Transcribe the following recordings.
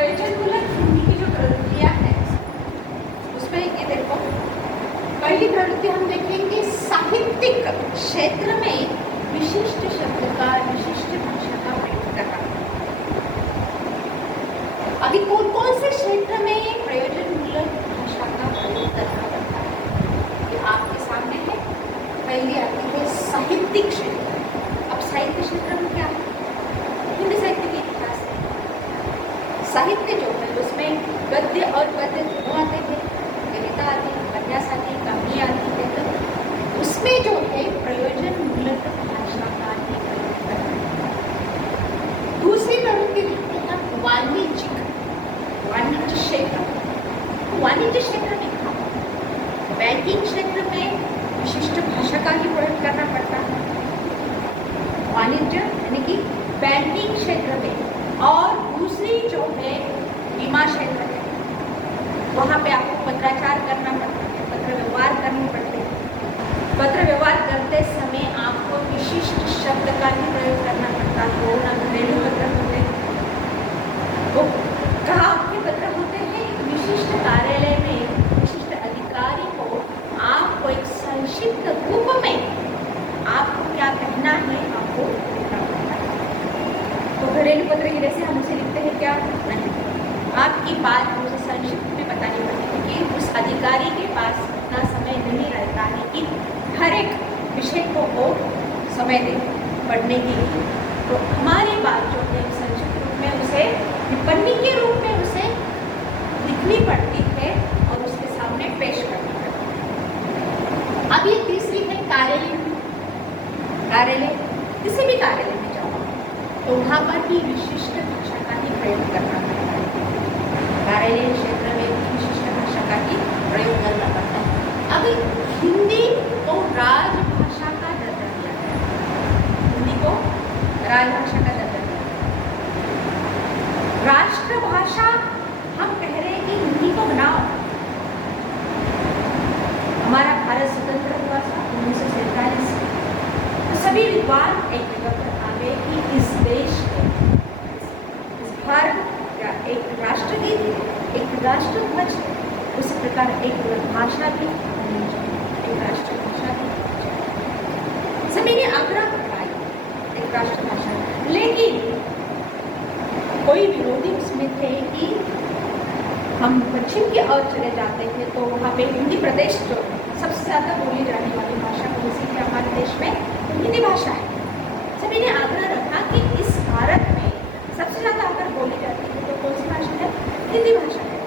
प्रयोजनमूलक हिंदी की जो प्रवृत्तियाँ हैं उसमें ये देखो, पहली प्रवृत्ति हम देखेंगे साहित्यिक क्षेत्र में विशिष्ट शब्द का, विशिष्ट भाषा का प्रयोग करना। अभी कौन कौन से क्षेत्र में ये प्रयोजनमूलक भाषा का प्रयोग करना पड़ता है ये आपके सामने है। पहली आती है साहित्यिक क्षेत्र। अब साहित्य क्षेत्र में क्या है? हिंदी साहित्य के इतिहास है। साहित्य जो है उसमें गद्य और पद्य दोनों आते हैं, कविता आती है, उपन्यास आती है, कहानी आती है। तो उसमें जो है प्रयोजनमूलक भाषा का ही प्रयोग करना है। दूसरी प्रवृत्ति देखते हैं वाणिज्यिक, वाणिज्य क्षेत्र। वाणिज्य क्षेत्र में क्या? बैंकिंग क्षेत्र में विशिष्ट भाषा का ही प्रयोग करना पड़ता है। वाणिज्य यानी कि बैंकिंग क्षेत्र में। और दूसरी जो है बीमा क्षेत्र है, वहाँ पे आपको पत्राचार करना पड़ता है, पत्र व्यवहार करने पड़ते हैं। पत्र व्यवहार करते समय आपको विशिष्ट शब्द का ही प्रयोग करना पड़ता है। वो ना घरेलू पत्र होते हैं, वो कहाँ के पत्र होते हैं? विशिष्ट कार्यालय में विशिष्ट अधिकारी को आपको एक संक्षिप्त रूप में आपको क्या कहना है आपको लिखना पड़ता है। तो घरेलू पत्र की जैसे हम उसे लिखते हैं क्या? नहीं, आपकी बात मुझे संक्षिप्त में बतानी पड़ती है कि उस अधिकारी के पास इतना समय नहीं रहता है कि हर एक विषय को वो समय दे पढ़ने के लिए। तो हमारी बात जो है संक्षिप्त रूप में उसे टिप्पणी के रूप में उसे लिखनी पड़ती है और उसके सामने पेश करनी पड़ती है। अब ये तीसरी है कार्यालय। कार्यालय, किसी भी कार्यालय में जाओ तो वहाँ पर भी विशिष्ट भाषा का ही प्रयोग करना पड़ता है। कार्यालय क्षेत्र में विशिष्ट भाषा का ही प्रयोग करना पड़ता है। अब हिंदी को राजभाषा का दर्जा दिया गया है। हिंदी को राजभाषा का दर्जा दिया गया। राष्ट्रभाषा हम कह रहे हैं कि हिंदी को बनाओ। हमारा भारत स्वतंत्र हुआ था 1947। तो सभी विद्वान एक जगह पर आ गए कि इस देश में इस भारत या एक राष्ट्रगीत, एक राष्ट्रध्वज, उसी प्रकार एक भाषा भी होनी चाहिए, एक राष्ट्रभाषा भी होनी चाहिए। सभी ने आग्रह उठाया एक राष्ट्रभाषा, लेकिन कोई विरोधी उसमें थे कि हम पश्चिम की ओर चले जाते हैं तो वहाँ पे हिंदी प्रदेश जो सबसे ज़्यादा बोली जाने वाली भाषा कौन सी है हमारे देश में? हिंदी भाषा है। सभी ने आग्रह रखा कि इस भारत में सबसे ज़्यादा अगर बोली जाती है तो कौन सी भाषा है? हिंदी भाषा है।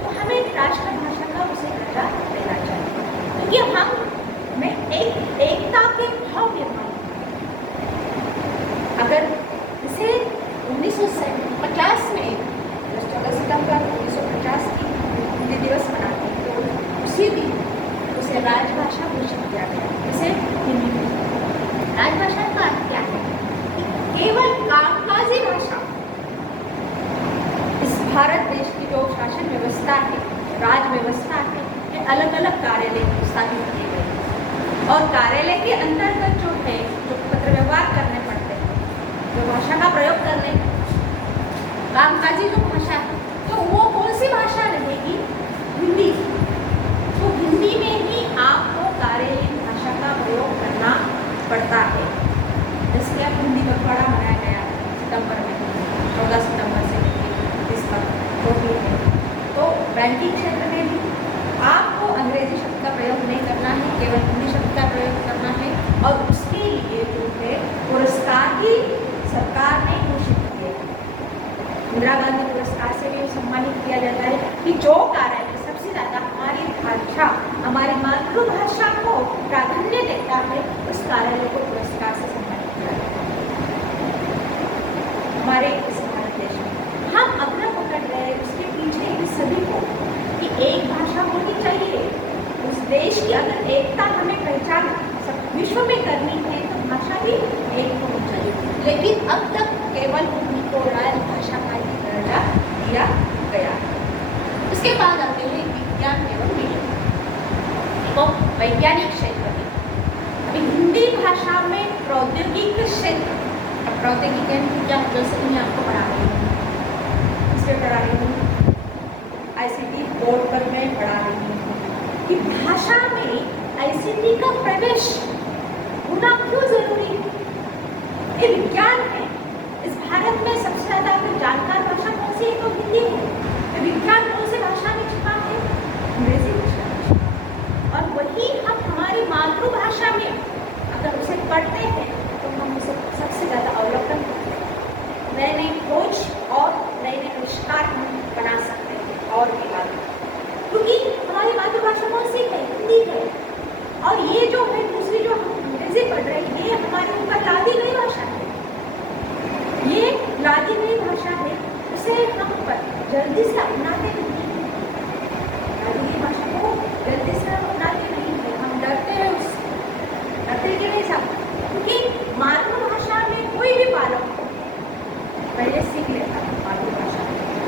तो हमें राष्ट्रभाषा का उसे दर्जा देना चाहिए, क्योंकि हम में एक एकता के भाव निर्माण। अगर इसे 1950 में 14 सितंबर 1950 की हिंदी दिवस मनाते हैं तो उसी दिन उसे राजभाषा घोषित किया गया। इसे हिंदी राजभाषा का अर्थ क्या है? केवल कामकाजी भाषा। इस भारत देश की जो शासन व्यवस्था है, राज व्यवस्था है, ये अलग अलग कार्यालय स्थापित किए गए और कार्यालय के अंतर्गत जो है जो पत्र व्यवहार करने पड़ते हैं, जो भाषा का प्रयोग करने, कामकाजी जो भाषा है, तो वो कौन सी भाषा रहेगी? हिंदी। तो हिंदी में ही आपको कार्यालयीन भाषा का प्रयोग करना पड़ता है। इसलिए अब हिंदी पखवाड़ा मनाया गया सितंबर में, 14 सितंबर से 30 तक जो भी है। तो बैंकिंग क्षेत्र में भी आपको अंग्रेजी शब्द का प्रयोग नहीं करना है, केवल हिंदी शब्द का प्रयोग करना है। और उसके लिए जो है पुरस्कार ही सरकार ने घोषित किए। इंदिरा गांधी पुरस्कार से भी सम्मानित किया जाता है कि जो कार्यालय सबसे ज़्यादा हमारी भाषा, हमारी मातृभाषा को प्राधान्य देता है, उस कार्यालय को पुरस्कार से सम्मानित किया जाता है। हमारे इस भारत देश में हम अग्र पकड़ रहे हैं, उसके पीछे इन सभी को कि एक भाषा होनी चाहिए। उस देश की अगर एकता हमें पहचान विश्व में करनी है तो भाषा भी एक होनी चाहिए। लेकिन अब तक केवल हिंदी को राजभाषा का ही दर्जा दिया गया। उसके बाद आते हैं विज्ञान एवं विज्ञान तो वैज्ञानिक क्षेत्र में। अभी हिंदी भाषा में प्रौद्योगिक क्षेत्र, अब प्रौद्योगिक क्या, जैसे मैं आपको पढ़ा रही हूँ, इससे पढ़ा रही हूँ, आईसीटी बोर्ड पर मैं पढ़ा रही हूँ कि भाषा में आईसीटी का प्रवेश होना क्यों जरूरी है। ये विज्ञान है। इस भारत में सबसे ज्यादा अगर जानकार भाषा कौन सी है तो हिंदी है। विज्ञान कौन सी भाषा में छिपा है? अंग्रेजी भाषा में। और वही हम हमारी मातृभाषा में अगर उसे पढ़ते हैं तो हम उसे सबसे ज्यादा अवलोकन करते हैं, नए नए खोज और नए नए आविष्कार हम बना सकते हैं और भी आगे, क्योंकि हमारी मातृभाषा कौन सी है? हिंदी है। और ये जो है दूसरी जो हम अंग्रेजी पढ़ रहे हैं ये हमारे ऊपर लादी गई भाषा है। ये लादी गई भाषा है, उसे हम जल्दी से अपनाते नहीं हैं। लादी गई भाषा को जल्दी से हम अपनाते नहीं हैं, हम डरते हैं उससे। डरते कि नहीं सब, क्योंकि मातृभाषा में कोई भी बालक पहले सीख लेता है मातृभाषा,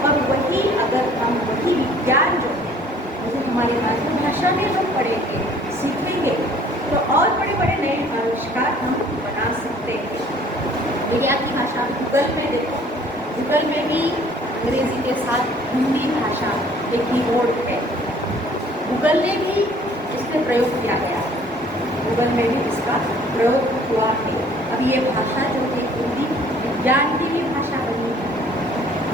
और वही अगर हम वही विज्ञान जो है उसे हमारी मातृभाषा में जो पढ़ेंगे सीखेंगे तो और बड़े बड़े नए आविष्कार हम बना सकते हैं। विज्ञान की भाषा गूगल में देखो, गूगल में भी अंग्रेजी के साथ हिंदी भाषा एक कीबोर्ड है। गूगल ने भी इसमें प्रयोग किया गया है, गूगल में भी इसका प्रयोग हुआ है। अब ये भाषा जो है हिंदी विज्ञान की भी भाषा बनी है।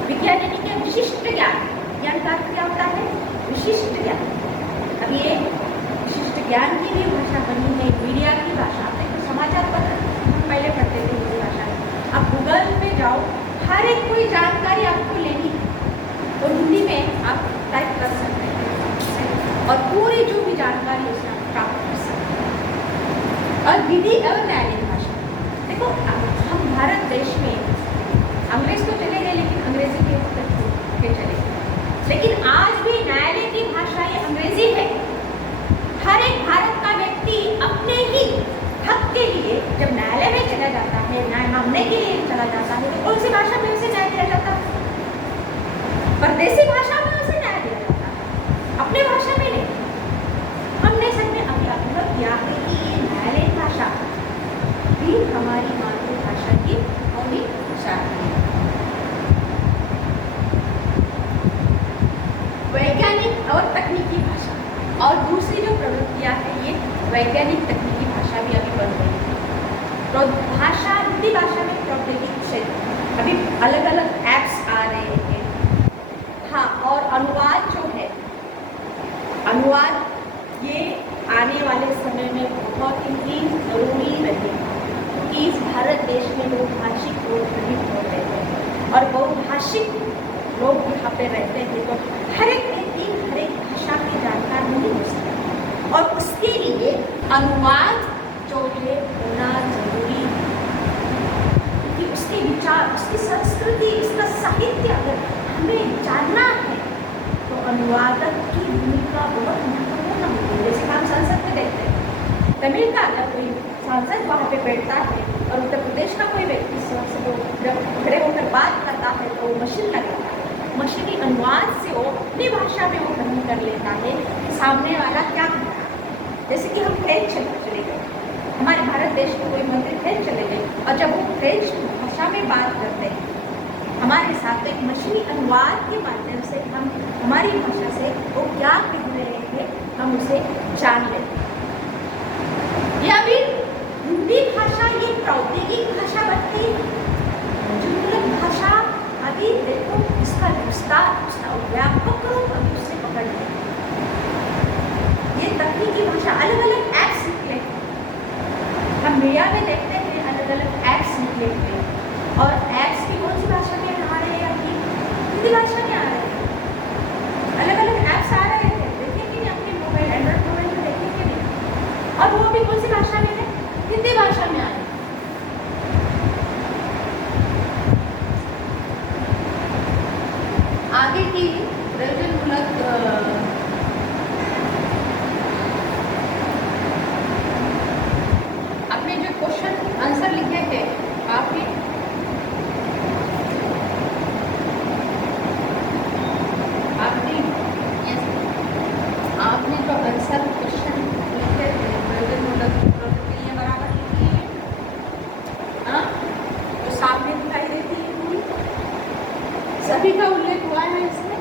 विज्ञान यानी कि विशिष्ट ज्ञान, ज्ञान का अर्थ क्या होता है? विशिष्ट ज्ञान। अब ये विशिष्ट ज्ञान की भी भाषा बनी है, मीडिया की भाषा। तो समाचार पत्र हम पहले पढ़ते थे हिंदी भाषा में, अब गूगल में जाओ, हर एक कोई जानकारी आपको लेनी है तो हिंदी में आप टाइप कर सकते हैं और पूरी जो भी जानकारी उसे आप प्राप्त कर सकते हैं। और विधि और न्यायालयिक भाषा, देखो हम भारत देश में अंग्रेज तो चले गए लेकिन अंग्रेजी के चले गए, लेकिन आज भी न्यायालय की भाषा ये अंग्रेजी है। हर एक भारत का व्यक्ति अपने ही हक के लिए जब न्यायालय में चला जाता है, न्याय मांगने के लिए चला जाता है, तो कौन सी भाषा में उसे न्याय दिया जाता है? परदेसी भाषा में उसे न्याय दिया जाता है, अपने भाषा में नहीं। हमने सब में अनुभव किया है कि ये न्यायालय भाषा भी हमारी मातृभाषा की मौलिक भाषा है। वैज्ञानिक और तकनीकी भाषा, और दूसरी जो प्रवृत्तियाँ हैं ये वैज्ञानिक तकनीकी भाषा भी अभी बढ़ रही है। तो भाषा, हिंदी भाषा में प्रौद्योगिकी क्षेत्र अभी अलग अलग ऐप्स आ रहे हैं। हाँ, और अनुवाद जो है, अनुवाद ये आने वाले समय में बहुत ही जरूरी रहेगा, क्योंकि इस भारत देश में बहुभाषिक लोग अधिक हो रहे हैं और बहुभाषिक लोग यहाँ पे रहते हैं, तो हर एक भाषा की जानकार नहीं हो सकता, और उसके लिए अनुवाद जो है होना जरूरी है, क्योंकि उसके विचार, उसकी संस्कृति, उसका साहित्य अगर हमें जानना है तो अनुवादक की भूमिका बहुत महत्वपूर्ण होती है। जैसे हम संसद में देखते हैं, तमिल का अगर कोई सांसद वहाँ पे बैठता है और उत्तर प्रदेश का कोई व्यक्ति जब खड़े होकर बात करता है तो मशीन लगाता है, मशीनी अनुवाद से वो अपनी भाषा में वो ग्रहण कर लेता है कि सामने वाला क्या कह रहा है। जैसे कि हम फ्रेंच चले गए, हमारे भारत देश के कोई मंत्री फ्रेंच चले गए और जब वो फ्रेंच भाषा में बात करते हैं हमारे साथ, तो एक मशीनी अनुवाद के माध्यम से हम हमारी भाषा से वो क्या कह रहे हैं हम उसे जान लेते हैं। ये अभी हिंदी भाषा ये प्रौद्योगिक भाषा बनती है। मूलक भाषा अभी देखो इसका विस्तार, उसका व्यापक रूप अभी उससे पकड़ लिया। ये तकनीकी भाषा अलग अलग ऐप्स निकले, हम मीडिया में देखते हैं अलग अलग ऐप्स निकले हुए, और ऐप्स भी कौन सी भाषा में आ रहे हैं? अभी हिंदी भाषा में आ रहे हैं। अलग अलग ऐप्स आ रहे हैं, देखेंगे नहीं अपने मोबाइल, एंड्रॉइड मोबाइल में देखेंगे नहीं, और वो भी कौन सी भाषा में है? हिंदी भाषा में आ रहे हैं। आगे की प्रयोजनमूलक आपने जो क्वेश्चन आंसर लिखे थे आपने जो आंसर क्वेश्चन लिखे थे प्रयोजनमूलक प्रवृत्तियाँ बराबर लिखी है, हाँ, तो सामने दिखाई देती है, सभी का उल्लेख हुआ है इसमें